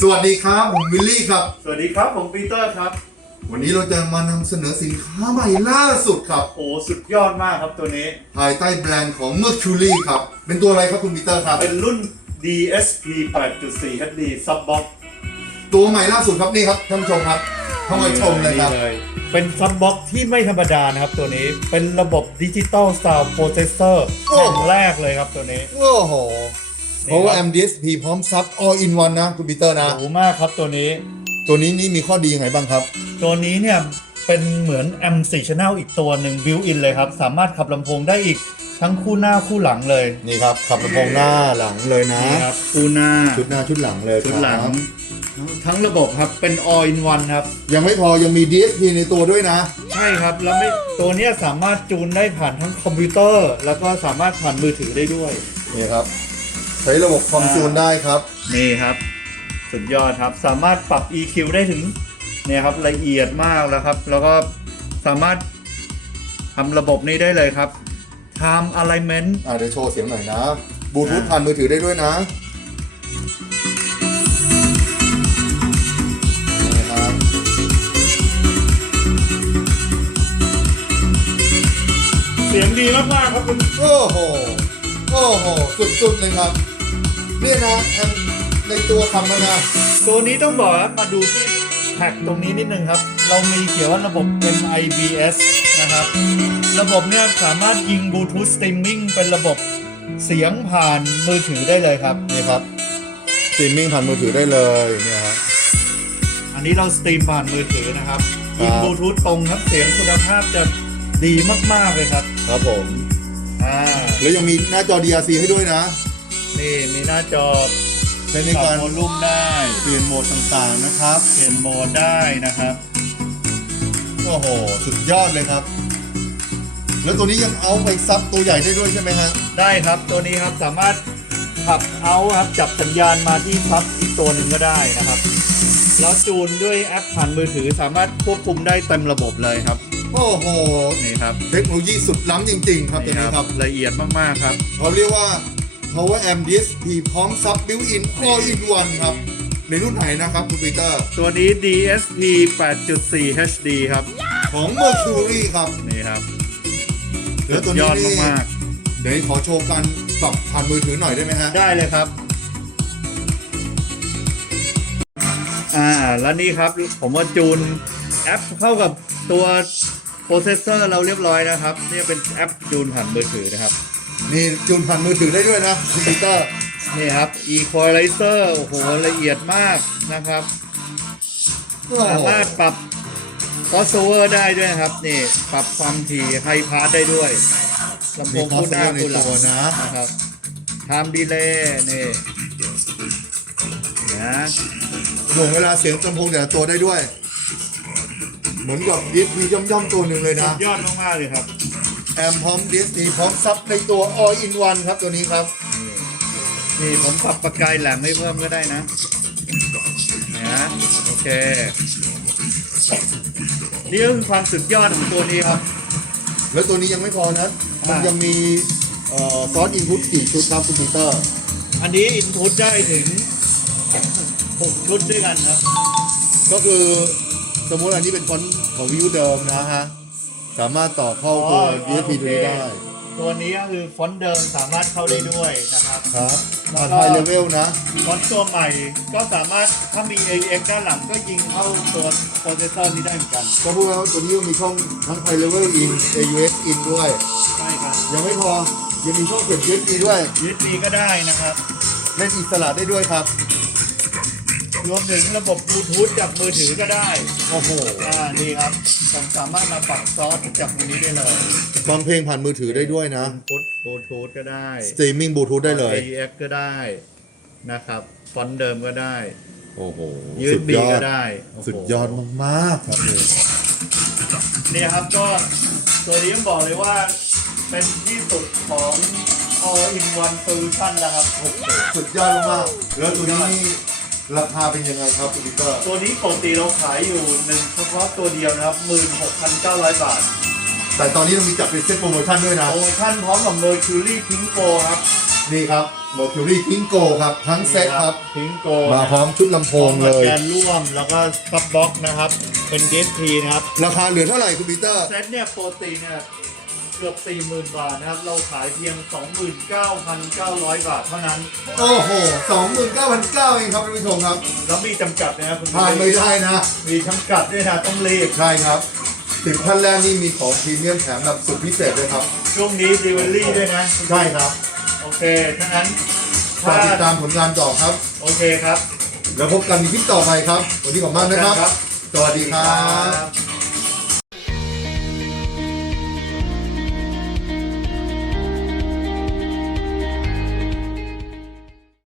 สวัสดีครับ ผมวิลลี่ครับ สวัสดีครับ ผมปีเตอร์ครับ วันนี้เราจะมานำเสนอสินค้าใหม่ล่าสุดครับ โอ้สุดยอดมากครับตัวนี้ ภายใต้แบรนด์ของ Mercury ครับ เป็นตัวอะไรครับคุณปีเตอร์ครับ เป็นรุ่น DSP 8.4 HD Subbox ตัวใหม่ล่าสุดครับนี่ครับท่านผู้ชมครับเข้ามาชมเลยครับ นี่เลยเป็นซับบ็อกที่ไม่ธรรมดานะครับตัวนี้ เป็นระบบดิจิตอลซาวด์โปรเซสเซอร์โอ้ แห่งแรกเลยครับตัวนี้ โอ้โห นี่เพราะว่าครับ MDSP พร้อมซับ all in one นะคุณปีเตอร์นะ หรูมากครับตัวนี้ ตัวนี้นี่มีข้อดียังไงบ้างครับ ตัวนี้เนี่ยเป็นเหมือน M4 Channel อีกตัวหนึ่ง built in เลยครับ สามารถขับลำโพงได้อีกทั้งคู่หน้าคู่หลังเลยนี่ครับขับลำโพงหน้าหลังเลยนะ นี่ครับคู่หน้าชุดหน้าชุดหลังเลยชุดหลัง ครับทั้งระบบครับเป็น all in one ครับ ยังไม่พอยังมี DSP ในตัวด้วยนะ ใช่ครับ แล้วไม่ตัวเนี้ยสามารถจูนได้ผ่านทั้งคอมพิวเตอร์ แล้วก็สามารถผ่านมือถือได้ด้วย นี่ครับ ใช้ระบบคอมจูนได้ครับ นี่ครับ สุดยอดครับ สามารถปรับ EQ ได้ถึงเนี่ยครับละเอียดมากแล้วครับ แล้วก็สามารถทำระบบนี้ได้เลยครับ Time Alignment อ่าเดี๋ยวโชว์เสียงหน่อยนะบลูทูธผ่านมือถือได้ด้วยนะนี่ครับเสียงดีมากๆครับคุณ โอ้โห โอ้โห สุดๆเลยครับ เนี่ยนะแอมในตัวคำมันนะตัวนี้ต้องบอกครับมาดูที่แท็กตรงนี้นิดนึงครับ เรามีเกี่ยวว่าระบบ MIBS นะครับ ระบบเนี่ยสามารถยิงบลูทูธสตรีมมิ่งเป็นระบบเสียงผ่านมือถือได้เลยครับนี่ครับสตรีมมิ่งผ่านมือถือได้เลยเนี่ยฮะอันนี้เราสตรีมผ่านมือถือนะครับครับยิงบลูทูธตรงครับเสียงคุณภาพจะดีมากๆเลยครับ ครับผมอ่าแล้วยังมีหน้าจอ DRC ให้ด้วยนะ นี่มีหน้าจอใช้ในปรับการโวลูมได้เปลี่ยนโหมดต่างๆนะครับ เปลี่ยนโหมดได้นะครับ โอ้โห สุดยอดเลยครับ แล้วตัวนี้ยังเอาไปซับตัวใหญ่ได้ด้วยใช่ไหมฮะ ได้ครับตัวนี้ครับสามารถขับเอาครับจับสัญญาณมาที่ซับอีกตัวหนึ่งก็ได้นะครับ แล้วจูนด้วยแอปผ่านมือถือสามารถควบคุมได้เต็มระบบเลยครับโอ้โห นี่ครับเทคโนโลยีสุดล้ำจริง ๆ ครับตัวนี้ครับ ละเอียดมากๆครับ เขาเรียกว่า Power Amp DSP พร้อมซับ Built-in All in One ครับ ในรุ่นไหนนะครับ คุณปีเตอร์ ตัวนี้ DSP 8.4 HD ครับ ของ Mercury ครับนี่ครับแล้วตัวนี้ยอดนี่มากเดี๋ยวขอโชว์การปรับผ่านมือถือหน่อยได้ไหมฮะ ๆได้เลยครับ อ่า แล้วนี่ครับ ผมว่าจูนแอปเข้ากับตัวโปรเซสเซอร์เราเรียบร้อยนะครับนี่เป็นแอปจูนผ่านมือถือนะครับ นี่จูนผ่านมือถือได้ด้วยนะคุณปีเตอร์นี่ครับ Equalizer โอ้โหละเอียดมากนะครับโอ้สาโหมารถปรับ crossover ได้ด้วยนะครับ นี่ปรับความถี่ไฮพาสได้ด้วยลำโพมีงคอคู่สหน้าในคู่หลังตัวนะนะครับ time delay นี่นะหน่วงเวลาเสียงลำโพงแต่ละตัวได้ด้วย เหมือนกับ DSP ย่อมๆตัวหนึ่งเลยนะ ยอดมากๆเลยครับ แอมพร้อม DSP พร้อมซับในตัว All in One ครับตัวนี้ครับ นี่ผมปรับประกายแหลมให้เพิ่มก็ได้นะนะโอเค นี่ก็คือความสุดยอดของตัวนี้ครับ แล้วตัวนี้ยังไม่พอนะ มันยังมีเอ่อซอสอินพุตกี่ชุดครับคุณปีเตอร์ อันนี้อินพุตได้ถึง 6 ชุดด้วยกันครับ ก็คือสมมติอันนี้เป็นฟอนต์ของวิวเดิมนะฮะ สามารถต่อเข้าตัว อ๋อ DSP ตัวนี้ได้ตัวนี้ก็คือฟอนต์เดิมสามารถเข้าได้ด้วยนะครับ ครับแล้มาวก็ไฮเลเวลนะ ฟอนต์ตัวใหม่ก็สามารถถ้ามี AX ด้านหลังก็ยิงเข้าตัวโปรเซสเซอร์นี้ได้เหมือนกันก็พูดแล้วาตัวนี้มีช่องทั้งไฮเลเวลอิน AUX in ด้วย ใช่ครับยังไม่พอยังมีช่องเสียบ USB ด้วย USB ก็ได้นะครับ เล่นอิสระได้ด้วยครับ รวมถึงระบบบลูทูธจากมือถือก็ได้ โอ้โหอ่านี่ครับผมสามารถมาปรับซอสจากตรงนี้ได้เลยฟังเพลงผ่านมือถือได้ด้วยนะพุทบลูทูธก็ได้ สตรีมมิ่งบลูทูธได้เลย AX ก็ได้นะครับ ฟอนต์เดิมก็ได้ โอ้โห USB สุดยอก็ด ได้โโหสุดยอดมากๆครับเลยนี่ครับก็ตัวนี้ต้องบอกเลยว่า เป็นที่สุดของ all in one solution นะครับ สุดยอดมากๆแล้วตัวนี้นี่ ราคาเป็นยังไงครับคุณปีเตอร์ตัวนี้ปกติเราขายอยู่หนึ่งเฉพาะตัวเดียวนะครับ16,900 บาท แต่ตอนนี้เรามีจัดเป็นเซ็ตโปรโมชั่นด้วยนะ โปรโมชั่นพร้อมกับ Mercury Pink Pro ครับ นี่ครับ Mercury Pingo ครับ ทั้งเซ็ตครับ พิงโกมาพร้อมชุดลำโพงเลย แกนร่วมแล้วก็ซับบ็อกนะครับ เป็นเดสทีนะครับ ราคาเหลือเท่าไหร่คุณปีเตอร์ เซตเนี่ยปกติเนี่ยเกือบ40,000 บาทนะครับ เราขายเพียง 29,900 บาทเท่านั้น โอ้โห29,900เองครับท่านผู้ชมครับแล้วมีจำกัดนะครับคุณทานไม่ได้นะ มีจำกัดด้วยนะต้องรีบ ใช่ครับสิบท่านแรกนี่มีของพรีเมียมแถมแบบสุดพิเศษด้วยครับ ช่วงนี้ดีเวลลี่ด้วยนะ ใช่ครับโอเคถ้างั้นฝากติดตามผลงานต่อครับ โอเคครับแล้วพบกันในคลิปต่อไปครับ วันนี้ขอบคุณมากนะครับ สวัสดีครับครับ